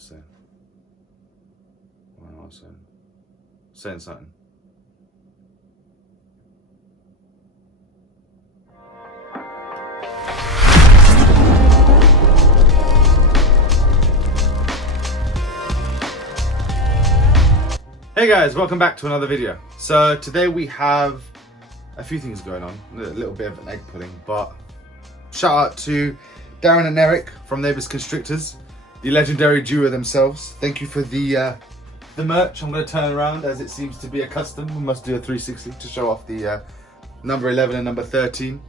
What's saying? What am I saying? Saying something. Hey guys, welcome back to another video. So today we have a few things going on, a little bit of an egg pulling, but shout out to Darren and Eric from Neighbours Constrictors, the legendary duo themselves. Thank you for the merch. I'm going to turn around as it seems to be a custom. We must do a 360 to show off the number 11 and number 13.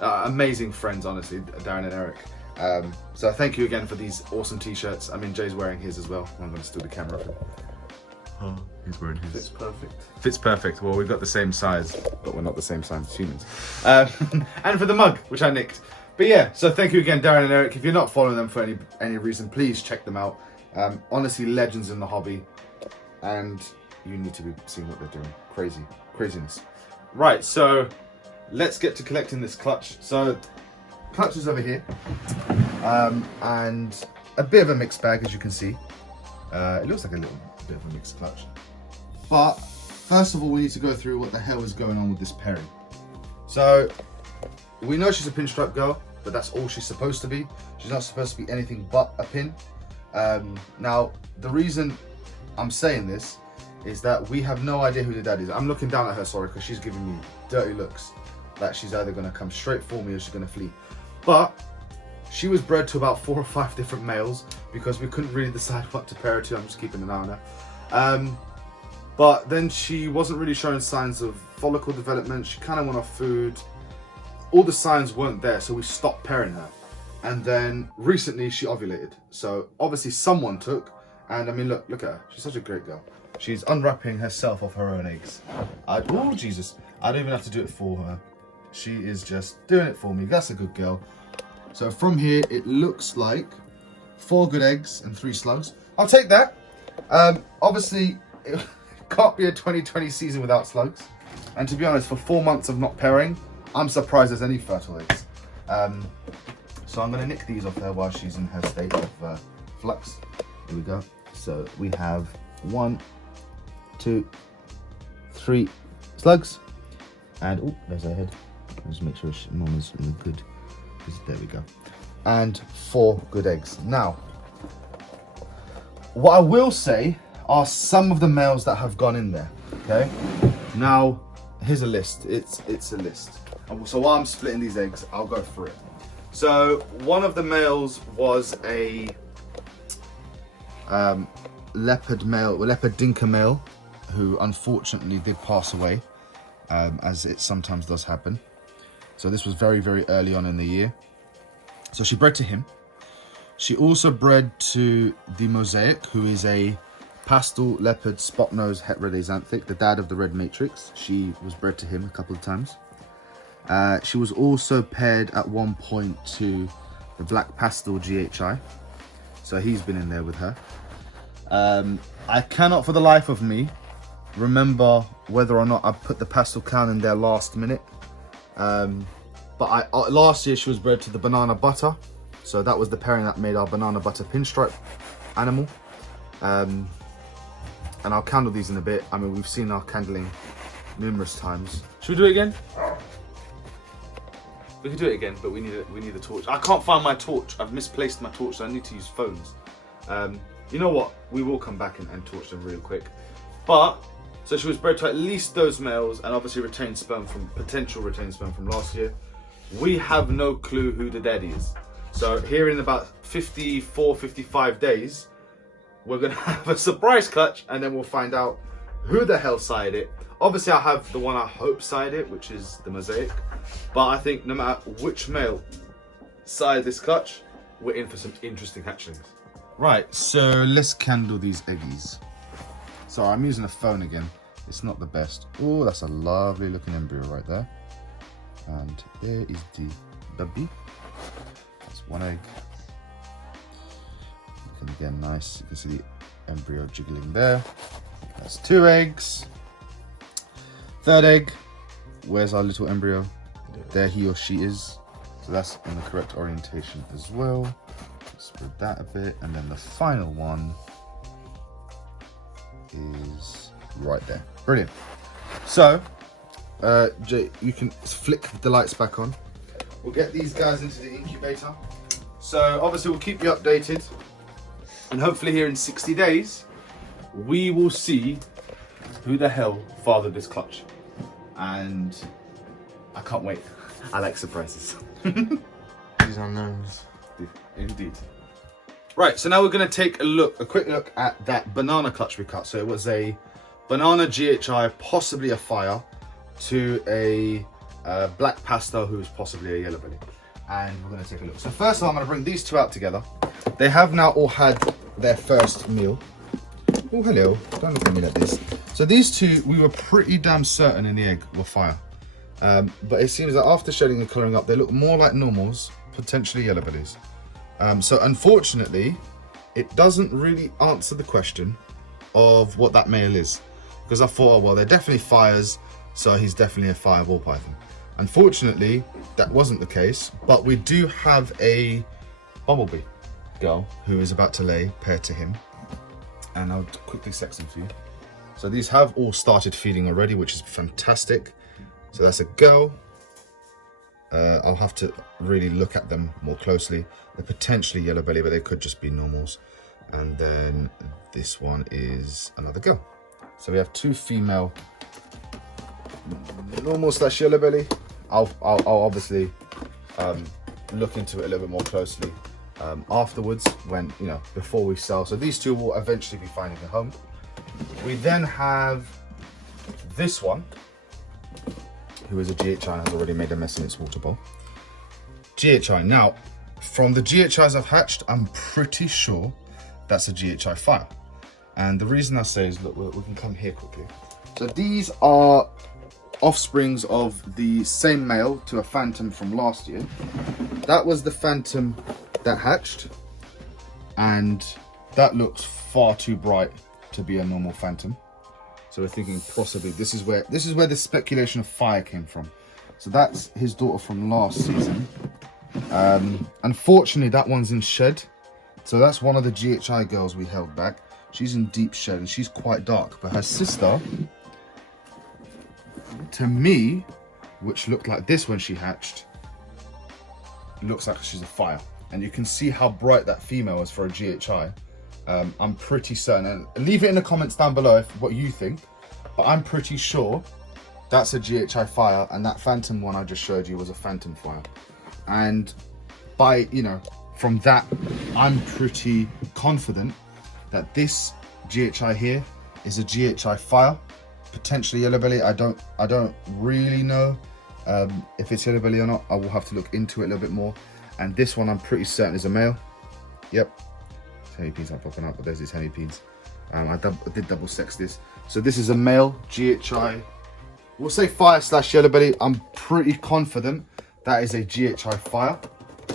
Amazing friends, honestly, Darren and Eric. So thank you again for these awesome t-shirts. I mean, Jay's wearing his as well. I'm going to steal the camera for him. Oh, he's wearing his. Fits perfect. Fits perfect. Well, we've got the same size, but we're not the same size as humans. And for the mug, which I nicked. But yeah, so thank you again, Darren and Eric. If you're not following them for any reason, please check them out. Honestly, legends in the hobby, and you need to be seeing what they're doing. Craziness. Right, so let's get to collecting this clutch. So clutch is over here, and a bit of a mixed bag, as you can see. It looks like a little bit of a mixed clutch. But first of all, we need to go through what the hell is going on with this pairing. So we know she's a pinstripe girl, but that's all she's supposed to be. She's not supposed to be anything but a pin. Now, the reason I'm saying this is that we have no idea who the dad is. I'm looking down at her, sorry, because she's giving me dirty looks that she's either going to come straight for me or she's going to flee. But she was bred to about 4 or 5 different males because we couldn't really decide what to pair her to. I'm just keeping an eye on her. But then she wasn't really showing signs of follicle development. She kind of went off food. All the signs weren't there, so we stopped pairing her. And then recently she ovulated. So obviously someone took, and I mean, look at her. She's such a great girl. She's unwrapping herself off her own eggs. Oh, Jesus. I don't even have to do it for her. She is just doing it for me. That's a good girl. So from here, it looks like 4 good eggs and 3 slugs. I'll take that. Obviously, it can't be a 2020 season without slugs. And to be honest, for 4 months of not pairing, I'm surprised there's any fertile eggs. So I'm going to nick these off her while she's in her state of flux. Here we go. So we have 1, 2, 3 slugs. And, oh, there's her head. Just make sure mom is in the good. There we go. And 4 good eggs. Now, what I will say are some of the males that have gone in there. Okay. Now, here's a list. It's a list. So while I'm splitting these eggs, I'll go through it. So one of the males was a leopard dinka male, who unfortunately did pass away, as it sometimes does happen. So this was very, very early on in the year. So she bred to him. She also bred to the Mosaic, who is a pastel leopard spot nose heterodacanthic, the dad of the red matrix. She was bred to him a couple of times. She was also paired at one point to the black pastel GHI. So he's been in there with her. I cannot for the life of me remember whether or not I put the pastel clown in there last minute. But last year she was bred to the banana butter. So that was the pairing that made our banana butter pinstripe animal. And I'll candle these in a bit. I mean, we've seen our candling numerous times. Should we do it again? We can do it again, but we need a torch. I can't find my torch. I've misplaced my torch, so I need to use phones. You know what? We will come back and torch them real quick. But so she was bred to at least those males, and obviously potential retained sperm from last year. We have no clue who the daddy is. So here in about 54, 55 days, we're gonna have a surprise clutch, and then we'll find out who the hell sired it. Obviously, I have the one I hope sired it, which is the Mosaic. But I think no matter which male sired this clutch, we're in for some interesting hatchlings. Right, so let's candle these eggies. Sorry, I'm using a phone again. It's not the best. Oh, that's a lovely looking embryo right there. And there is the baby. That's 1 egg. And again, nice. You can see the embryo jiggling there. That's 2 eggs. 3rd egg. Where's our little embryo? There he or she is. So that's in the correct orientation as well. Spread that a bit, and then the final one is right there. Brilliant. So, Jay, you can flick the lights back on. We'll get these guys into the incubator. So obviously we'll keep you updated, and hopefully here in 60 days, we will see who the hell fathered this clutch. And I can't wait. I like surprises. These unknowns. Indeed. Right, so now we're going to take a quick look at that banana clutch we cut. So it was a Banana GHI, possibly a fire, to a black pastel who was possibly a yellow belly. And we're going to take a look. So first of all, I'm going to bring these two out together. They have now all had their first meal. Oh, hello. Don't look at me like this. So these two, we were pretty damn certain in the egg were fire. But it seems that after shedding and colouring up, they look more like normals, potentially yellow bellies. So unfortunately, it doesn't really answer the question of what that male is. Because I thought, oh, well, they're definitely fires, so he's definitely a fire ball python. Unfortunately, that wasn't the case, but we do have a bumblebee girl who is about to lay paired to him. And I'll quickly sex them for you. So these have all started feeding already, which is fantastic. So that's a girl. I'll have to really look at them more closely. They're potentially yellow belly, but they could just be normals. And then this one is another girl. So we have two female normal / yellow belly. I'll obviously look into it a little bit more closely afterwards, when, you know, before we sell. So these two will eventually be finding a home. We then have this one, who is a GHI and has already made a mess in its water bowl. GHI. Now, from the GHIs I've hatched, I'm pretty sure that's a GHI fire. And the reason I say is, look, we can come here quickly. So these are offsprings of the same male to a phantom from last year. That was the phantom that hatched, and that looks far too bright to be a normal phantom. So we're thinking possibly this is where the speculation of fire came from. So that's his daughter from last season. Unfortunately, that one's in shed. So that's one of the GHI girls we held back. She's in deep shed and she's quite dark. But her sister, to me, which looked like this when she hatched, looks like she's a fire. And you can see how bright that female is for a GHI. I'm pretty certain, and leave it in the comments down below what you think, but I'm pretty sure that's a GHI fire, and that phantom one I just showed you was a phantom fire. And by, you know, from that, I'm pretty confident that this GHI here is a GHI fire, potentially yellow belly. I don't really know if it's yellow belly or not. I will have to look into it a little bit more. And this one I'm pretty certain is a male. Yep. Hemipedes aren't popping up, but there's his hemipedes. I did double sex this. So this is a male GHI. We'll say fire / yellow belly. I'm pretty confident that is a GHI fire,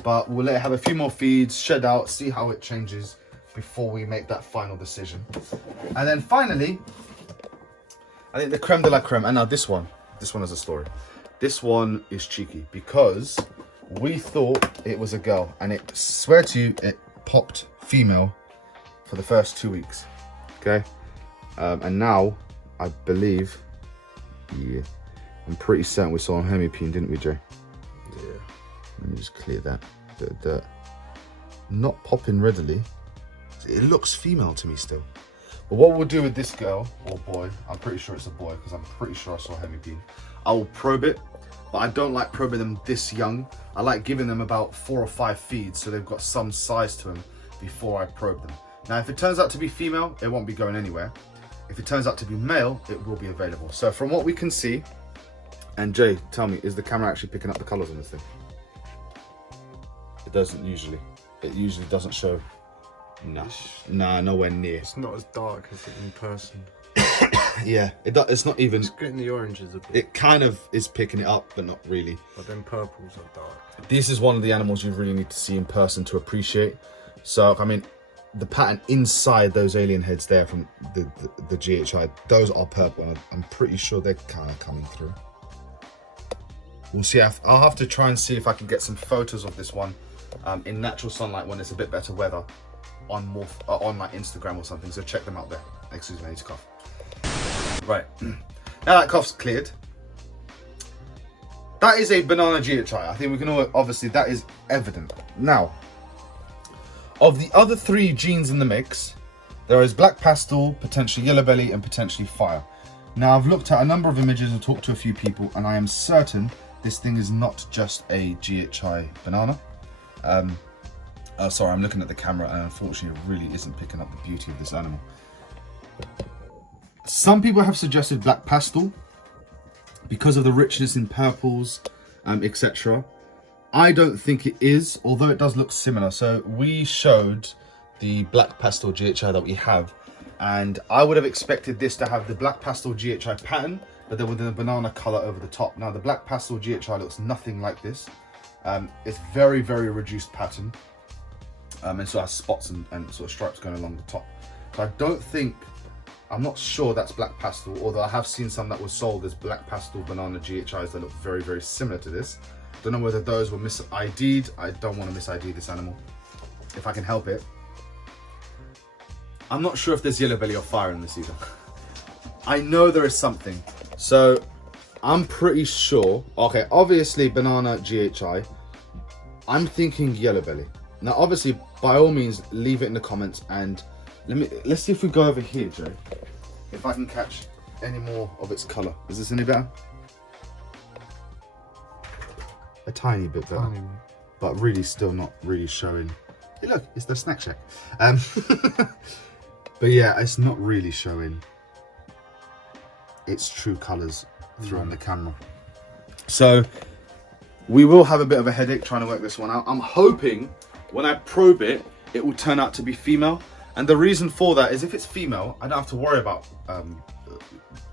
but we'll let it have a few more feeds, shed out, see how it changes before we make that final decision. And then finally, I think the creme de la creme. And now this one has a story. This one is cheeky because we thought it was a girl, and it, swear to you, it popped female for the first 2 weeks. Okay, and now I believe, yeah, I'm pretty certain we saw a hemipene, didn't we, Jay? Yeah. Let me just clear that. The not popping readily. It looks female to me still. But what we'll do with this girl or boy, I'm pretty sure it's a boy because I'm pretty sure I saw a hemipene. I will probe it, but I don't like probing them this young. I like giving them about 4 or 5 feeds so they've got some size to them before I probe them. Now, if it turns out to be female, it won't be going anywhere. If it turns out to be male, it will be available. So from what we can see, and Jay, tell me, is the camera actually picking up the colors on this thing? It doesn't usually. It usually doesn't show. Nah, nowhere near. It's not as dark as it in person. Yeah, it's not even. It's getting the oranges a bit. It kind of is picking it up, but not really. But then purples are dark. This is one of the animals you really need to see in person to appreciate. So, I mean, the pattern inside those alien heads there from the GHI, those are purple. I'm pretty sure they're kind of coming through. We'll see. I'll have to try and see if I can get some photos of this one in natural sunlight when it's a bit better weather on more on like Instagram or something. So check them out there. Excuse me, I need to cough. Right, now that cough's cleared. That is a Banana GHI. I think we can all, obviously that is evident. Now, of the other 3 genes in the mix, there is Black Pastel, potentially Yellow Belly, and potentially Fire. Now, I've looked at a number of images and talked to a few people, and I am certain this thing is not just a GHI banana. Sorry, I'm looking at the camera, and unfortunately it really isn't picking up the beauty of this animal. Some people have suggested Black Pastel because of the richness in purples, etc. I don't think it is, although it does look similar. So we showed the Black Pastel GHI that we have, and I would have expected this to have the Black Pastel GHI pattern, but then with the banana color over the top. Now the Black Pastel GHI looks nothing like this. It's very, very reduced pattern, and so it has spots and sort of stripes going along the top. So I don't think, I'm not sure that's Black Pastel, although I have seen some that were sold as Black Pastel Banana GHIs that look very, very similar to this. Don't know whether those were mis-ID'd. I don't want to mis-ID this animal, if I can help it. I'm not sure if there's Yellow Belly or Fire in this either. I know there is something. So I'm pretty sure, okay, obviously Banana GHI. I'm thinking Yellow Belly. Now obviously, by all means, leave it in the comments, and let's see if we go over here, Joe. If I can catch any more of its color. Is this any better? A tiny bit better, but really still not really showing. Hey look, it's the snack shack. But yeah, it's not really showing its true colors through on the camera. So we will have a bit of a headache trying to work this one out. I'm hoping when I probe it, it will turn out to be female. And the reason for that is if it's female, I don't have to worry about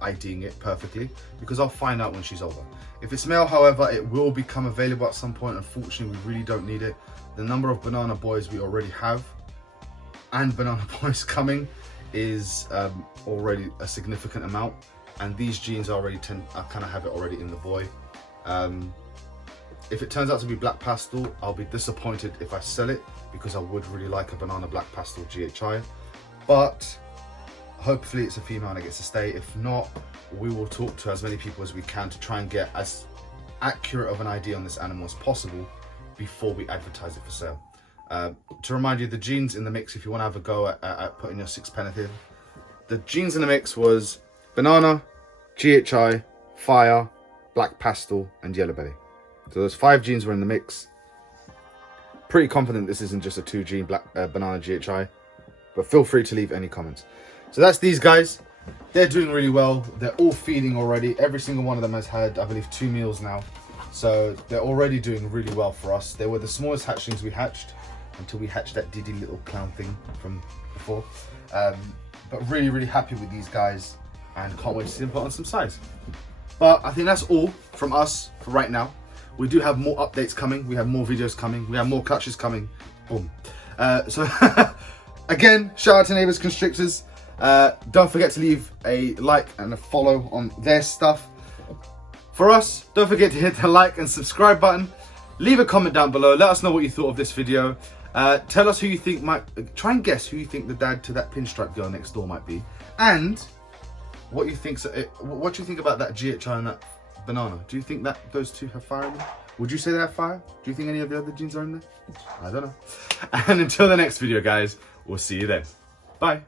IDing it perfectly, because I'll find out when she's older. If it's male, however, it will become available at some point. Unfortunately, we really don't need it. The number of banana boys we already have and banana boys coming is already a significant amount. And these genes already I kind of have it already in the boy. If it turns out to be Black Pastel, I'll be disappointed if I sell it, because I would really like a Banana Black Pastel GHI. But hopefully it's a female and it gets to stay. If not, we will talk to as many people as we can to try and get as accurate of an idea on this animal as possible before we advertise it for sale. To remind you, the genes in the mix, if you want to have a go at putting your 6 pence in, the genes in the mix was Banana, GHI, Fire, Black Pastel, and Yellow Belly. So those 5 genes were in the mix. Pretty confident this isn't just a 2-gene Banana GHI, but feel free to leave any comments. So that's these guys. They're doing really well. They're all feeding already. Every single one of them has had, I believe, 2 meals now. So they're already doing really well for us. They were the smallest hatchlings we hatched until we hatched that diddy little clown thing from before. But really, really happy with these guys and can't wait to see them put on some size. But I think that's all from us for right now. We do have more updates coming. We have more videos coming. We have more clutches coming. Boom. So again, shout out to Neighbours Constrictors. Don't forget to leave a like and a follow on their stuff. For us, don't forget to hit the like and subscribe button. Leave a comment down below. Let us know what you thought of this video. Tell us who you think try and guess who you think the dad to that pinstripe girl next door might be. And what do you think about that GHI and that banana? Do you think that those 2 have fire in them? Would you say they have fire? Do you think any of the other genes are in there? I don't know. And until the next video, guys, we'll see you then. Bye.